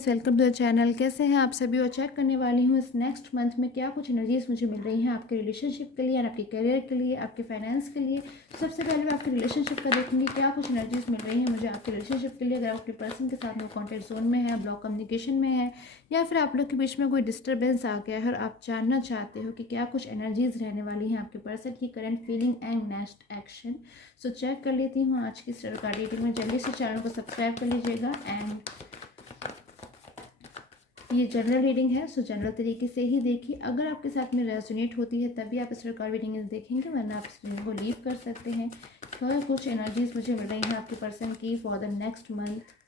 Guys, welcome to the channel. कैसे हैं आप सभी? और चेक करने वाली हूँ इस नेक्स्ट मंथ में क्या कुछ एनर्जीज मुझे मिल रही हैं आपके रिलेशनशिप के लिए और आपके करियर के लिए, आपके फाइनेंस के लिए। सबसे पहले मैं आपके रिलेशनशिप का देखूंगी क्या कुछ एनर्जीज मिल रही हैं मुझे आपके रिलेशनशिप के लिए। अगर आपके पर्सन के साथ में कॉन्टैक्ट जोन में है, ब्लॉक कम्युनिकेशन में है, या फिर आप लोग के बीच में कोई डिस्टर्बेंस आ गया है और आप जानना चाहते हो कि क्या कुछ एनर्जीज रहने वाली हैं आपके पर्सन की current feeling and next action. So check कर लेती हूँ आज की स्टार कार्ड रीडिंग में। जल्दी से चैनल को सब्सक्राइब कर लीजिएगा। एंड ये जनरल रीडिंग है, सो जनरल तरीके से ही देखिए। अगर आपके साथ में रेजोनेट होती है तभी आप इस कार्ड रीडिंग देखेंगे, वरना आप इस रीडिंग को लीव कर सकते हैं। तो कुछ एनर्जीज मुझे मिल रही हैं आपके पर्सन की for the next month.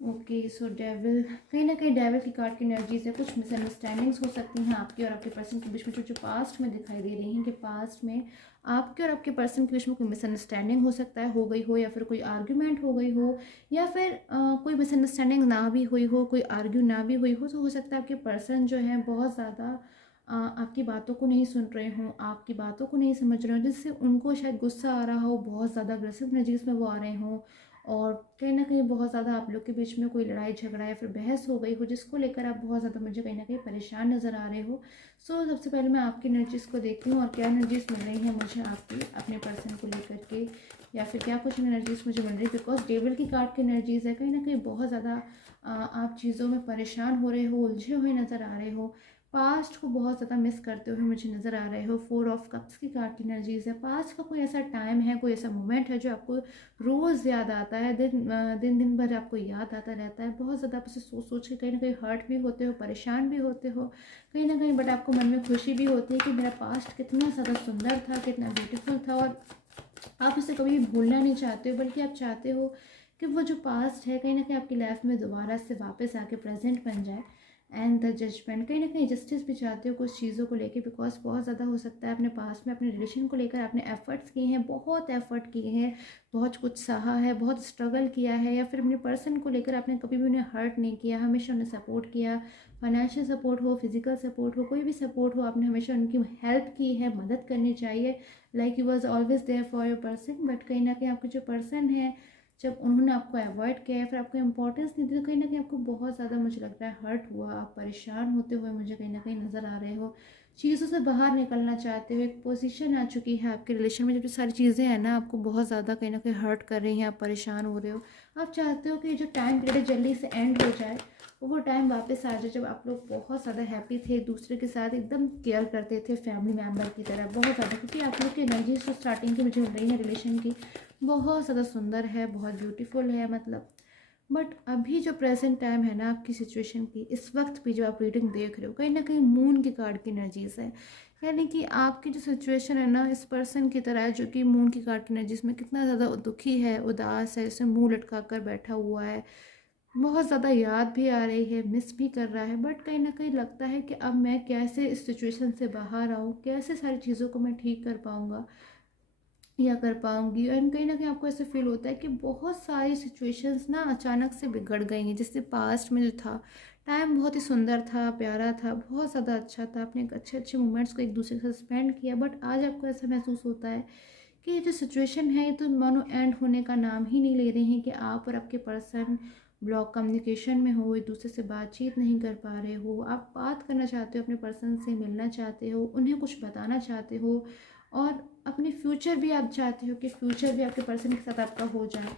Okay, so devil, कहीं ना कहीं डेविल की कार्ड की एनर्जीज है। कुछ मिसअंडरस्टैंडिंग्स हो सकती हैं आपके और आपके पर्सन के बीच में, जो पास्ट में दिखाई दे रही हैं कि पास्ट में आपके और आपके पर्सन के बीच में कोई मिसअंडरस्टैंडिंग हो सकता है, हो गई हो, या फिर कोई आर्ग्यूमेंट हो गई हो, या फिर कोई मिसअंडरस्टैंडिंग ना भी हुई हो, कोई आर्ग्यू ना भी हुई हो। तो हो सकता है आपके पर्सन जो है बहुत ज़्यादा आपकी बातों को नहीं सुन रहे हों, आपकी बातों को नहीं समझ रहे हों, जिससे उनको शायद गुस्सा आ रहा हो, बहुत ज़्यादा अग्रेसिव एनर्जीज में वो आ रहे हों, और कहीं ना कहीं बहुत ज़्यादा आप लोग के बीच में कोई लड़ाई झगड़ा या फिर बहस हो गई हो, जिसको लेकर आप बहुत ज़्यादा मुझे कहीं ना कहीं परेशान नज़र आ रहे हो। सो सबसे पहले मैं आपकी एनर्जीज़ को देखती हूँ और क्या एनर्जीज़ मिल रही हैं मुझे आपकी अपने पर्सन को लेकर के, या फिर क्या कुछ एनर्जीज़ मुझे मिल रही है। बिकॉज डेविल की कार्ड की एनर्जीज़ है, कहीं ना कहीं बहुत ज़्यादा आप चीज़ों में परेशान हो रहे हो, उलझे हुए नज़र आ रहे हो, पास्ट को बहुत ज़्यादा मिस करते हुए मुझे नज़र आ रहे हो। 4 ऑफ कप्स की कार्ड की एनर्जीज़ है। पास्ट का कोई ऐसा टाइम है, कोई ऐसा मोमेंट है जो आपको रोज़ याद आता है, दिन भर आपको याद आता रहता है। बहुत ज़्यादा आप उसे सोच सोच के कहीं ना कहीं हर्ट भी होते हो, परेशान भी होते हो कहीं ना कहीं, बट आपको मन में खुशी भी होती है कि मेरा पास्ट कितना ज़्यादा सुंदर था, कितना ब्यूटीफुल था, और आप उसे कभी भी भूलना नहीं चाहते हो, बल्कि आप चाहते हो कि वो जो पास्ट है कहीं ना कहीं आपकी लाइफ में दोबारा से वापस आके प्रेजेंट बन जाए। एंड द जजमेंट, कहीं ना कहीं जस्टिस भी चाहते हो कुछ चीज़ों को लेके, बिकॉज बहुत ज़्यादा हो सकता है अपने पास में अपने रिलेशन को लेकर आपने एफर्ट्स किए हैं, बहुत एफर्ट किए हैं, बहुत कुछ सहा है, बहुत स्ट्रगल किया है, या फिर अपने पर्सन को लेकर आपने कभी भी उन्हें हर्ट नहीं किया, हमेशा उन्हें सपोर्ट किया। फाइनेंशियल सपोर्ट हो, फिजिकल सपोर्ट हो, कोई भी सपोर्ट हो, आपने हमेशा उनकी हेल्प की है, मदद करनी चाहिए। Like you was always there for your person. But कहीं ना कहीं आपके जो पर्सन है, जब उन्होंने आपको अवॉइड किया है, फिर आपको इंपॉर्टेंस नहीं दी, तो कहीं ना कहीं आपको बहुत ज़्यादा मुझे लगता है हर्ट हुआ, आप परेशान होते हुए मुझे कहीं ना कहीं नज़र आ रहे हो, चीज़ों से बाहर निकलना चाहते हो। एक पोजीशन आ चुकी है आपके रिलेशन में, जब सारी चीज़ें हैं ना आपको बहुत ज़्यादा कहीं ना कहीं हर्ट कर रही हैं, आप परेशान हो रहे हो, आप चाहते हो कि जो टाइम पीरियड जल्दी से एंड हो जाए, वो टाइम वापस आ जाए जब आप लोग बहुत ज़्यादा हैप्पी थे, एक दूसरे के साथ एकदम केयर करते थे फैमिली मेम्बर की तरह, बहुत ज़्यादा। क्योंकि आप लोग की एनर्जी जो स्टार्टिंग की मुझे मिल रही है रिलेशन की, बहुत ज़्यादा सुंदर है, बहुत ब्यूटीफुल है, मतलब। बट अभी जो प्रेजेंट टाइम है ना आपकी सिचुएशन की, इस वक्त भी जो आप रीडिंग देख रहे हो, कहीं ना कहीं मून की कार्ड की एनर्जीज है। यानी कि आपकी जो सिचुएशन है ना इस पर्सन की तरह है, जो कि मून की कार्ड की एनर्जीज में कितना ज़्यादा दुखी है, उदास है, इसे मुंह लटका कर बैठा हुआ है, बहुत ज़्यादा याद भी आ रही है, मिस भी कर रहा है, बट कहीं ना कहीं लगता है कि अब मैं कैसे इस सिचुएशन से बाहर आऊँ, कैसे सारी चीज़ों को मैं ठीक कर पाऊँगा या कर पाऊँगी। एंड कहीं ना कहीं आपको ऐसे फील होता है कि बहुत सारी सिचुएशंस ना अचानक से बिगड़ गई हैं, जिससे पास्ट में जो था टाइम बहुत ही सुंदर था, प्यारा था, बहुत ज़्यादा अच्छा था, आपने अच्छे अच्छे मोमेंट्स को एक दूसरे के साथ स्पेंड किया, बट आज आपको ऐसा महसूस होता है कि ये जो सिचुएशन है ये तो मानो एंड होने का नाम ही नहीं ले रहे हैं, कि आप और आपके पर्सन ब्लॉक कम्युनिकेशन में हो, एक दूसरे से बातचीत नहीं कर पा रहे हो, आप बात करना चाहते हो, अपने पर्सन से मिलना चाहते हो, उन्हें कुछ बताना चाहते हो, और अपने फ्यूचर भी आप चाहते हो कि फ्यूचर भी आपके पर्सन के साथ आपका हो जाए,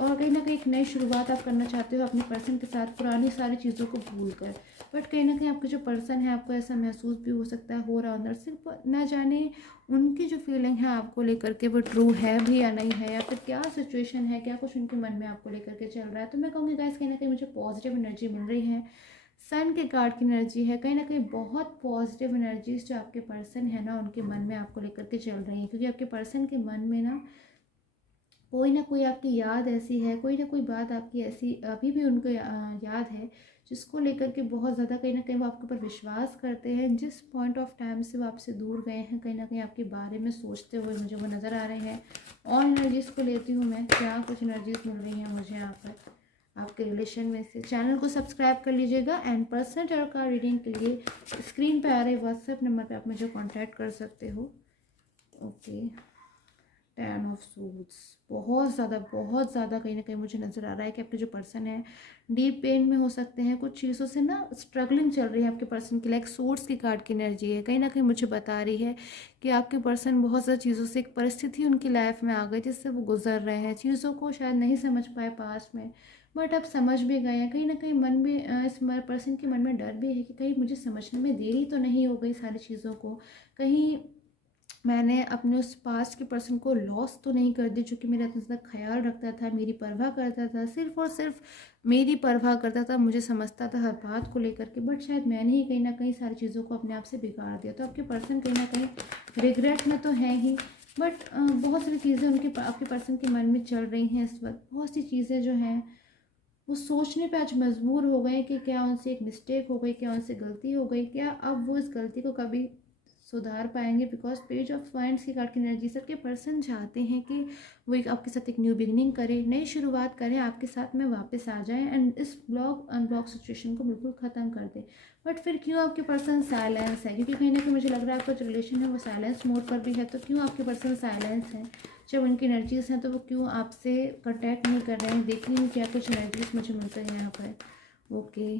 और कहीं ना कहीं एक नई शुरुआत आप करना चाहते हो अपने पर्सन के साथ, पुरानी सारी चीज़ों को भूल कर। बट कहीं ना कहीं आपके जो पर्सन है, आपको ऐसा महसूस भी हो सकता है, हो रहा अंदर से, ना जाने उनकी जो फीलिंग है आपको लेकर के वो ट्रू है भी या नहीं है, या फिर क्या सिचुएशन है, क्या कुछ उनके मन में आपको लेकर के चल रहा है। तो मैं कहूँगी गाइस, कहीं ना कहीं मुझे पॉजिटिव एनर्जी मिल रही है, सन के कार्ड की एनर्जी है, कहीं ना कहीं बहुत पॉजिटिव एनर्जीज जो आपके पर्सन है ना उनके मन में आपको लेकर के चल रही है। क्योंकि आपके पर्सन के मन में ना कोई आपकी याद ऐसी है, कोई ना कोई बात आपकी ऐसी अभी भी उनको याद है, जिसको लेकर के बहुत ज़्यादा कहीं ना कहीं वो आपके ऊपर विश्वास करते हैं। जिस पॉइंट ऑफ टाइम से वो आपसे दूर गए हैं, कहीं ना कहीं आपके बारे में सोचते हुए मुझे वो नज़र आ रहे हैं। और एनर्जीज़ को लेती हूँ मैं, क्या कुछ एनर्जीज़ मिल रही हैं मुझे यहाँ पर आपके रिलेशन में से। चैनल को सब्सक्राइब कर लीजिएगा। And personal tarot card reading के लिए स्क्रीन पे आ रहे व्हाट्सएप नंबर पे आप मुझे कांटेक्ट कर सकते हो। ओके, 10 ऑफ सूट्स, बहुत ज़्यादा कहीं ना कहीं मुझे नज़र आ रहा है कि आपके जो पर्सन है डीप पेन में हो सकते हैं, कुछ चीज़ों से ना स्ट्रगलिंग चल रही है आपके पर्सन की। लाइक सूट्स की कार्ड की एनर्जी है, कहीं ना कहीं मुझे बता रही है कि आपके पर्सन बहुत ज़्यादा चीज़ों से, एक परिस्थिति उनकी लाइफ में आ गई जिससे वो गुजर रहे हैं, चीज़ों को शायद नहीं समझ पाए पास में, बट अब समझ भी गए हैं। कहीं ना कहीं मन में इस पर्सन के मन में डर भी है कि कहीं मुझे समझने में देरी तो नहीं हो गई सारी चीज़ों को, कहीं मैंने अपने उस पास्ट के पर्सन को लॉस तो नहीं कर दी, जो कि मेरा इतना ज़्यादा ख्याल रखता था, मेरी परवाह करता था, सिर्फ और सिर्फ मेरी परवाह करता था, मुझे समझता था हर बात को लेकर के, बट शायद मैंने ही कहीं ना कहीं सारी चीज़ों को अपने आप से बिगाड़ दिया। तो आपके पर्सन कहीं ना कहीं रिग्रेट में तो है ही, बट बहुत सारी चीज़ें उनके आपके पर्सन के मन में चल रही हैं इस वक्त। बहुत सी चीज़ें जो हैं वो सोचने पे आज मजबूर हो गए कि क्या उनसे एक मिस्टेक हो गई, क्या उनसे गलती हो गई, क्या अब वो इस गलती को कभी सुधार पाएंगे। बिकॉज पेज ऑफ वाइंड्स की कार्ड की एनर्जी से आपके पर्सन चाहते हैं कि वो एक आपके साथ एक न्यू बिगनिंग करें, नई शुरुआत करें, आपके साथ में वापस आ जाएं एंड इस ब्लॉक अनब्लॉक सिचुएशन को बिल्कुल ख़त्म कर दें। बट फिर क्यों आपके पर्सन साइलेंस है? क्योंकि कहीं ना कहीं मुझे लग रहा है आपका जो रिलेशन है वो साइलेंस मोड पर भी है। तो क्यों आपके पर्सन साइलेंस है? जब उनकी एनर्जीज हैं तो वो क्यों आपसे कॉन्टैक्ट नहीं कर रहे हैं? देखनी हूँ क्या कुछ एनर्जीज मुझे मिलते हैं यहाँ पर। ओके,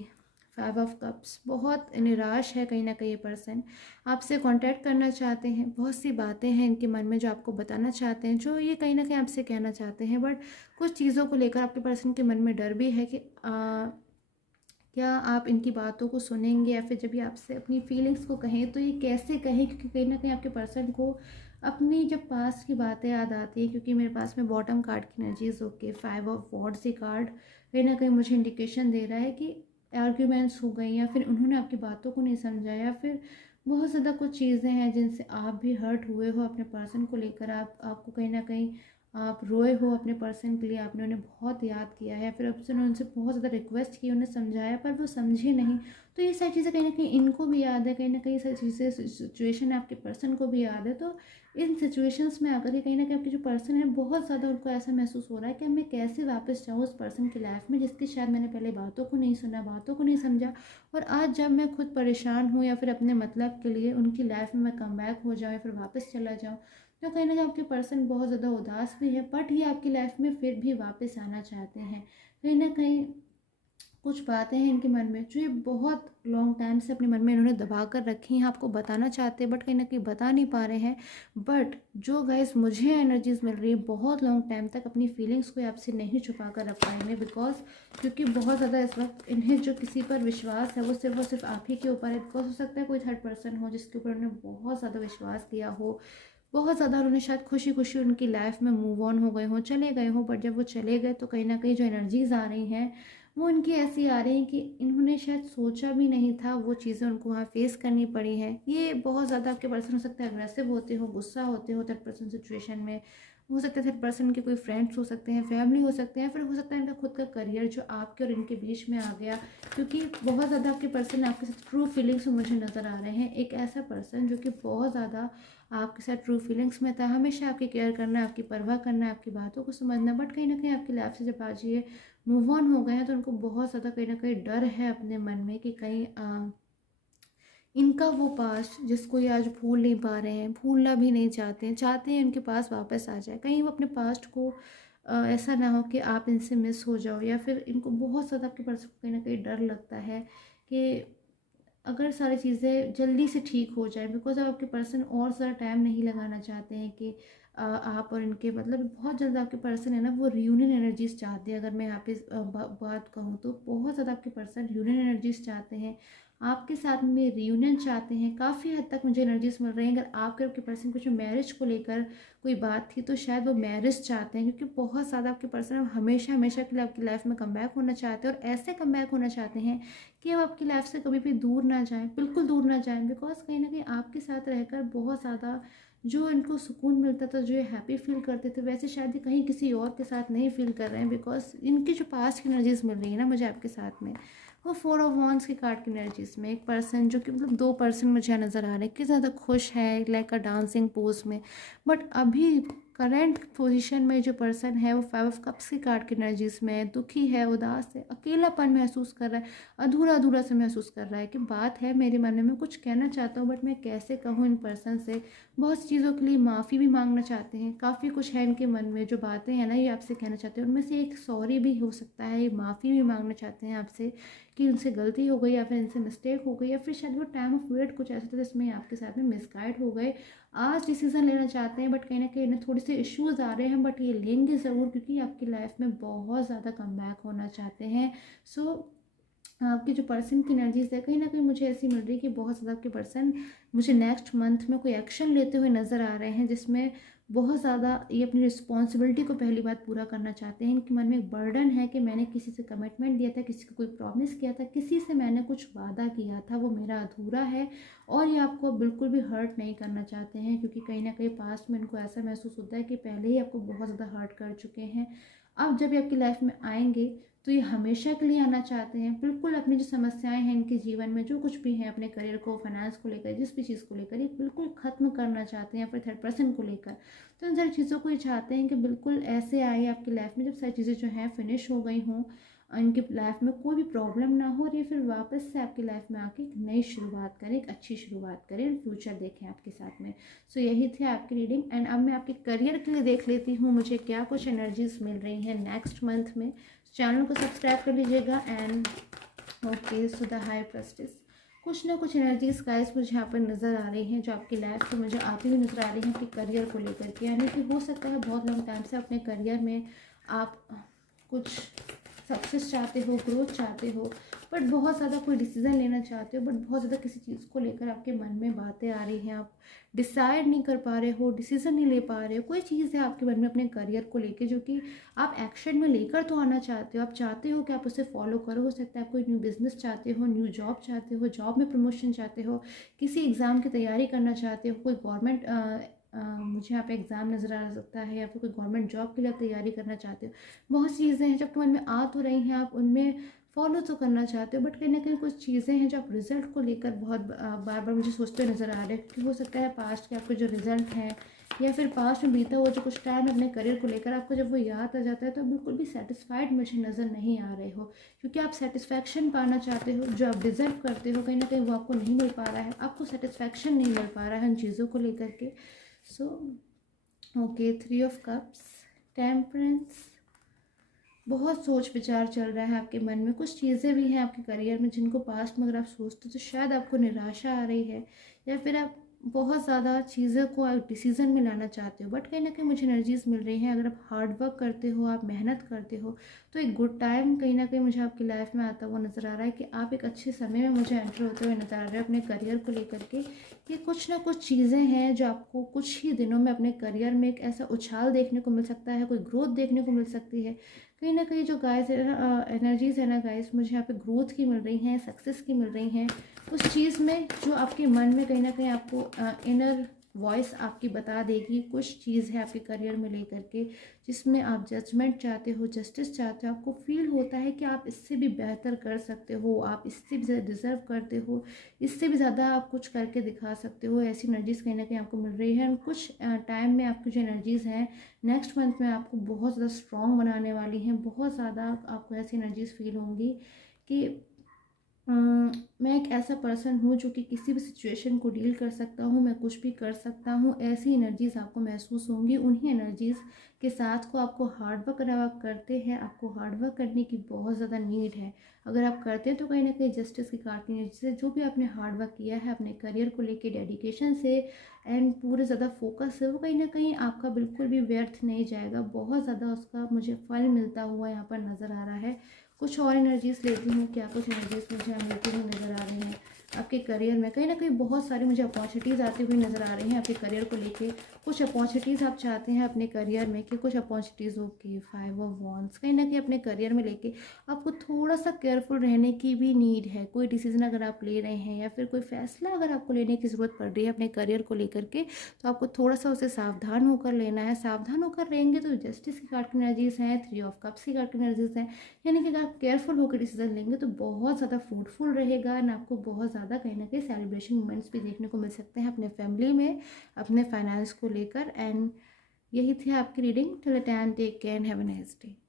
5 ऑफ कप्स, बहुत निराश है कहीं ना कहीं ये पर्सन, आपसे कांटेक्ट करना चाहते हैं, बहुत सी बातें हैं इनके मन में जो आपको बताना चाहते हैं, जो ये कहीं ना कहीं आपसे कहना चाहते हैं, बट कुछ चीज़ों को लेकर आपके पर्सन के मन में डर भी है कि क्या आप इनकी बातों को सुनेंगे, या फिर जब ये आपसे अपनी फीलिंग्स को कहें तो ये कैसे कहें, क्योंकि कहीं ना कहीं आपके पर्सन को अपनी जब पास्ट की बातें याद आती है। क्योंकि मेरे पास में बॉटम कार्ड की एनर्जीज ओके, 5 ऑफ वॉर्ड्स ये कार्ड कहीं ना कहीं मुझे इंडिकेशन दे रहा है कि आर्ग्यूमेंट्स हो गई, या फिर उन्होंने आपकी बातों को नहीं समझा, या फिर बहुत ज़्यादा कुछ चीज़ें हैं जिनसे आप भी हर्ट हुए हो अपने पर्सन को लेकर। आपको कहीं ना कहीं आप रोए हो अपने पर्सन के लिए, आपने उन्हें बहुत याद किया है, फिर आपसे उनसे बहुत ज़्यादा रिक्वेस्ट की, उन्हें समझाया, पर वो समझे नहीं। तो ये सारी चीज़ें कहीं ना कहीं इनको भी याद है, कहीं ना कहीं सारी चीज़ें सिचुएशन आपके पर्सन को भी याद है। तो इन सिचुएशंस में आकर के कहीं ना कहीं आपके जो पर्सन है बहुत ज़्यादा उनको ऐसा महसूस हो रहा है कि अब मैं कैसे वापस जाऊँ उस पर्सन की लाइफ में जिसकी शायद मैंने पहले बातों को नहीं सुना, बातों को नहीं समझा, और आज जब मैं खुद परेशान हूँ या फिर अपने मतलब के लिए उनकी लाइफ में मैं कम बैक हो जाऊँ या फिर वापस चला जाऊँ, तो कहीं ना कहीं आपके पर्सन बहुत ज़्यादा उदास भी है, बट ये आपकी लाइफ में फिर भी वापस आना चाहते हैं। कहीं ना कहीं कुछ बातें हैं इनके मन में जो ये बहुत लॉन्ग टाइम से अपने मन में इन्होंने दबा कर रखी हैं, आपको बताना चाहते हैं बट कहीं ना कहीं बता नहीं पा रहे हैं। बट जो गाइस मुझे एनर्जीज मिल रही है, बहुत लॉन्ग टाइम तक अपनी फीलिंग्स को आपसे नहीं छुपा कर रख पाएंगे, बिकॉज क्योंकि बहुत ज़्यादा इस वक्त इन्हें जो किसी पर विश्वास है वो सिर्फ और सिर्फ आप ही के ऊपर है। बिकॉज हो सकता है कोई थर्ड पर्सन हो जिसके ऊपर उन्होंने बहुत ज़्यादा विश्वास किया हो, बहुत ज़्यादा उन्होंने शायद खुशी खुशी उनकी लाइफ में मूव ऑन हो गए हों, चले गए हों, बट जब वो चले गए तो कहीं ना कहीं जो एनर्जीज आ रही हैं वो उनकी ऐसी आ रही हैं कि इन्होंने शायद सोचा भी नहीं था, वो चीज़ें उनको वहाँ फेस करनी पड़ी है। ये बहुत ज़्यादा आपके पर्सन हो सकता है अग्रेसिव होते हो, गुस्सा होते हो थर्ड पर्सन सिचुएशन में, हो सकता है थर्ड पर्सन के कोई फ्रेंड्स हो सकते हैं, फैमिली हो सकते हैं, फिर हो सकता है इनका खुद का करियर जो आपके और इनके बीच में आ गया। क्योंकि बहुत ज़्यादा आपके पर्सन आपके साथ ट्रू फीलिंग्स में मुझे नज़र आ रहे हैं, एक ऐसा पर्सन जो कि बहुत ज़्यादा आपके साथ ट्रू फीलिंग्स में था, हमेशा आपकी केयर करना, आपकी परवाह करना, आपकी बातों को समझना, बट कहीं ना कहीं आपकी लाइफ से जब आज ये मूव ऑन हो गए हैं तो उनको बहुत ज़्यादा कहीं ना कहीं डर है अपने मन में कि कहीं इनका वो पास्ट जिसको ये आज भूल नहीं पा रहे हैं, भूलना भी नहीं चाहते हैं, चाहते हैं उनके पास वापस आ जाए, कहीं वो अपने पास्ट को ऐसा ना हो कि आप इनसे मिस हो जाओ, या फिर इनको बहुत ज़्यादा आपके पर्सन को कहीं ना कहीं डर लगता है कि अगर सारी चीज़ें जल्दी से ठीक हो जाए। बिकॉज अब आपके पर्सन और ज़्यादा टाइम नहीं लगाना चाहते हैं कि आप और इनके मतलब बहुत जल्द आपके पर्सन है ना वो रियूनियन एनर्जीज चाहते हैं। अगर मैं यहाँ पे बात कहूँ तो बहुत ज़्यादा आपके पर्सन रियूनियन एनर्जीज चाहते हैं, आपके साथ में रियूनियन चाहते हैं। काफ़ी हद तक मुझे एनर्जीज मिल रही हैं, अगर आपके पर्सन को जो मैरिज को लेकर कोई बात थी तो शायद वो मैरिज चाहते हैं, क्योंकि बहुत ज़्यादा आपके पर्सन हमेशा हमेशा के लिए आपकी लाइफ में कम बैक होना चाहते हैं, और ऐसे कम बैक होना चाहते हैं कि हम आपकी लाइफ से कभी भी दूर ना जाएं, बिल्कुल दूर ना जाएं। बिकॉज कहीं ना कहीं आपके साथ रहकर बहुत ज़्यादा जो इनको सुकून मिलता था, जो ये हैप्पी फील करते थे, वैसे शायद ये कहीं किसी और के साथ नहीं फील कर रहे हैं। बिकॉज इनकी जो पास्ट की एनर्जीज मिल रही है ना मुझे आपके साथ में, वो 4 ऑफ वॉन्ड्स की कार्ड की एनर्जीज में एक पर्सन जो कि मतलब 2 पर्सन मुझे नज़र आ रहे हैं कि ज़्यादा खुश है लाइक अ डांसिंग पोज में, बट अभी करंट पोजीशन में जो पर्सन है वो 5 ऑफ कप्स की कार्ड की एनर्जीज में है, दुखी है, उदास है, अकेलापन महसूस कर रहा है, अधूरा अधूरा से महसूस कर रहा है कि बात है मेरे मन में, मैं कुछ कहना चाहता हूँ बट मैं कैसे कहूँ इन पर्सन से। बहुत सी चीज़ों के लिए माफ़ी भी मांगना चाहते हैं, काफ़ी कुछ है इनके मन में जो बातें हैं ना ये आपसे कहना चाहते हैं। उनमें से एक सॉरी भी हो सकता है, ये माफ़ी भी मांगना चाहते हैं आपसे कि उनसे गलती हो गई या फिर इनसे मिस्टेक हो गई, या फिर शायद वो टाइम ऑफ वेट कुछ ऐसा था जिसमें आपके साथ में मिसगाइड हो गए। आज डिसीज़न लेना चाहते हैं बट कहीं ना कहीं इन्हें थोड़े से इश्यूज़ आ रहे हैं, बट ये लेंगे ज़रूर क्योंकि आपकी लाइफ में बहुत ज़्यादा कमबैक होना चाहते हैं। सो आपके जो पर्सन की एनर्जीज है कहीं ना कहीं मुझे ऐसी मिल रही है कि बहुत ज़्यादा आपके पर्सन मुझे नेक्स्ट मंथ में कोई एक्शन लेते हुए नज़र आ रहे हैं, जिसमें बहुत ज़्यादा ये अपनी रिस्पॉन्सिबिलिटी को पहली बात पूरा करना चाहते हैं। इनके मन में एक बर्डन है कि मैंने किसी से कमिटमेंट दिया था, किसी को कोई प्रॉमिस किया था, किसी से मैंने कुछ वादा किया था, वो मेरा अधूरा है। और ये आपको बिल्कुल भी हर्ट नहीं करना चाहते हैं क्योंकि कहीं ना कहीं पास्ट में इनको ऐसा महसूस होता है कि पहले ही आपको बहुत ज़्यादा हर्ट कर चुके हैं। अब जब ये आपकी लाइफ में आएंगे तो ये हमेशा के लिए आना चाहते हैं। बिल्कुल अपनी जो समस्याएं हैं इनके जीवन में, जो कुछ भी है अपने करियर को, फाइनेंस को लेकर, जिस भी चीज़ को लेकर, ये बिल्कुल ख़त्म करना चाहते हैं, या फिर थर्ड पर्सन को लेकर। तो इन सारी चीज़ों को ये चाहते हैं कि बिल्कुल ऐसे आए आपकी लाइफ में जब सारी चीज़ें जो हैं फिनिश हो गई हों, इनकी लाइफ में कोई भी प्रॉब्लम ना हो, और ये फिर वापस से आपकी लाइफ में आके एक नई शुरुआत करें, एक अच्छी शुरुआत करें, फ्यूचर देखें आपके साथ में। सो यही थी आपकी रीडिंग। एंड अब मैं आपके करियर के लिए देख लेती हूँ मुझे क्या कुछ एनर्जीज मिल रही हैं नेक्स्ट मंथ में। चैनल को सब्सक्राइब कर लीजिएगा। And okay, so the high prestige, कुछ ना कुछ एनर्जीज गाइस मुझे यहाँ पर नज़र आ रही हैं जो आपकी लाइफ में मुझे आती हुई नज़र आ रही हैं आपके करियर को लेकर के। यानी कि हो सकता है बहुत लंबा टाइम से अपने करियर में आप कुछ सक्सेस चाहते हो, ग्रोथ चाहते हो, बट बहुत ज़्यादा कोई डिसीज़न लेना चाहते हो, बट बहुत ज़्यादा किसी चीज़ को लेकर आपके मन में बातें आ रही हैं, आप डिसाइड नहीं कर पा रहे हो, डिसीज़न नहीं ले पा रहे हो। कोई चीज़ है आपके मन में अपने करियर को लेकर जो कि आप एक्शन में लेकर तो आना चाहते हो, आप चाहते हो कि आप उसे फॉलो करो। हो सकता है आप कोई न्यू बिजनेस चाहते हो, न्यू जॉब चाहते हो, जॉब में प्रमोशन चाहते हो, किसी एग्ज़ाम की तैयारी करना चाहते हो, कोई गवर्नमेंट मुझे यहाँ पे एग्ज़ाम नज़र आ सकता है, या फिर कोई गवर्नमेंट जॉब के लिए आप तैयारी करना चाहते हो। बहुत सी चीज़ें हैं जो आपके मन में आ तो रही हैं, आप उनमें फॉलो तो करना चाहते हो, बट कहीं ना कहीं कुछ चीज़ें हैं जो आप रिजल्ट को लेकर बहुत बार बार मुझे सोचते नज़र आ रहे हैं। क्योंकि हो सकता है पास्ट के आपके जो रिजल्ट हैं या फिर पास्ट में बीता हुआ जो कुछ टाइम अपने करियर को लेकर आपको जब वो याद आ जाता है तो बिल्कुल भी सेटिस्फाइड मुझे नज़र नहीं आ रहे हो, क्योंकि आप सेटिस्फैक्शन पाना चाहते हो, जो आप डिज़र्व करते हो कहीं ना कहीं वो आपको नहीं मिल पा रहा है, आपको सेटिस्फैक्शन नहीं मिल पा रहा है उन चीज़ों को लेकर के। So okay, 3 of cups, temperance, बहुत सोच विचार चल रहा है आपके मन में। कुछ चीज़ें भी हैं आपके करियर में जिनको पास्ट में अगर आप सोचते तो शायद आपको निराशा आ रही है, या फिर आप बहुत ज़्यादा चीज़ों को आप डिसीज़न में लाना चाहते हो, बट कहीं ना कहीं मुझे एनर्जीज मिल रही हैं अगर आप हार्ड वर्क करते हो, आप मेहनत करते हो, तो एक गुड टाइम कहीं ना कहीं मुझे आपकी लाइफ में आता हुआ नज़र आ रहा है कि आप एक अच्छे समय में मुझे एंटर होते हुए नज़र आ रहे हैं अपने करियर को लेकर के। कि कुछ ना कुछ चीज़ें हैं जो आपको कुछ ही दिनों में अपने करियर में एक ऐसा उछाल देखने को मिल सकता है, कोई ग्रोथ देखने को मिल सकती है। कहीं ना कहीं जो गाइस एनर्जीज है ना गाइस, मुझे यहाँ पे ग्रोथ की मिल रही हैं, सक्सेस की मिल रही हैं, उस चीज़ में जो आपके मन में कहीं ना कहीं आपको इनर वॉइस आपकी बता देगी। कुछ चीज़ है आपके करियर में लेकर के जिसमें आप जजमेंट चाहते हो, जस्टिस चाहते हो, आपको फील होता है कि आप इससे भी बेहतर कर सकते हो, आप इससे भी ज़्यादा डिज़र्व करते हो, इससे भी ज़्यादा आप कुछ करके दिखा सकते हो। ऐसी एनर्जीज़ कहीं ना कहीं आपको मिल रही है। कुछ टाइम में आपकी जो एनर्जीज़ हैं नेक्स्ट मंथ में आपको बहुत ज़्यादा स्ट्रॉन्ग बनाने वाली हैं। बहुत ज़्यादा आपको ऐसी एनर्जीज़ फील होंगी कि मैं एक ऐसा पर्सन हूँ जो कि किसी भी सिचुएशन को डील कर सकता हूँ, मैं कुछ भी कर सकता हूँ। ऐसी एनर्जीज़ आपको महसूस होंगी। उन्हीं एनर्जीज़ के साथ को आपको हार्ड वर्क अगर आप करते हैं, आपको हार्ड वर्क करने की बहुत ज़्यादा नीड है। अगर आप करते हैं तो कहीं ना कहीं जस्टिस की कार्ड की एनर्जी से जो भी आपने हार्ड वर्क किया है अपने करियर को लेके डेडिकेशन से एंड पूरे ज़्यादा फोकस से, वो कहीं ना कहीं आपका बिल्कुल भी व्यर्थ नहीं जाएगा। बहुत ज़्यादा उसका मुझे फल मिलता हुआ यहाँ पर नज़र आ रहा है। कुछ और एनर्जीज लेती हूँ, क्या कुछ एनर्जीज मुझे मिलती हुई नज़र आ रही हैं आपके करियर में। कहीं ना कहीं बहुत सारी मुझे अपॉर्चुनिटीज़ आती हुई नज़र आ रही हैं आपके करियर को लेके। कुछ अपॉर्चुनिटीज़ आप चाहते हैं अपने करियर में कि कुछ अपॉर्चुनिटीज़ हो के 5 ऑफ वॉन्ड्स कहीं ना कहीं अपने करियर में लेके आपको थोड़ा सा केयरफुल रहने की भी नीड है। कोई डिसीजन अगर आप ले रहे हैं या फिर कोई फैसला अगर आपको लेने की ज़रूरत पड़ रही है अपने करियर को लेकर के, तो आपको थोड़ा सा उसे सावधान होकर लेना है। सावधान होकर रहेंगे तो जस्टिस की कार्ड की एनर्जीज़ हैं, 3 ऑफ कप्स की कार्ड की एनर्जीज़ हैं। यानी कि अगर आप केयरफुल होकर डिसीजन लेंगे तो बहुत ज़्यादा फ्रूटफुल रहेगा एंड आपको बहुत ज़्यादा कहीं ना कहीं सेलिब्रेशन मोमेंट्स भी देखने को मिल सकते हैं अपने फैमिली में, अपने फाइनेंस को लेकर। एंड यही थी आपकी reading. Till the time take care and have a nice day.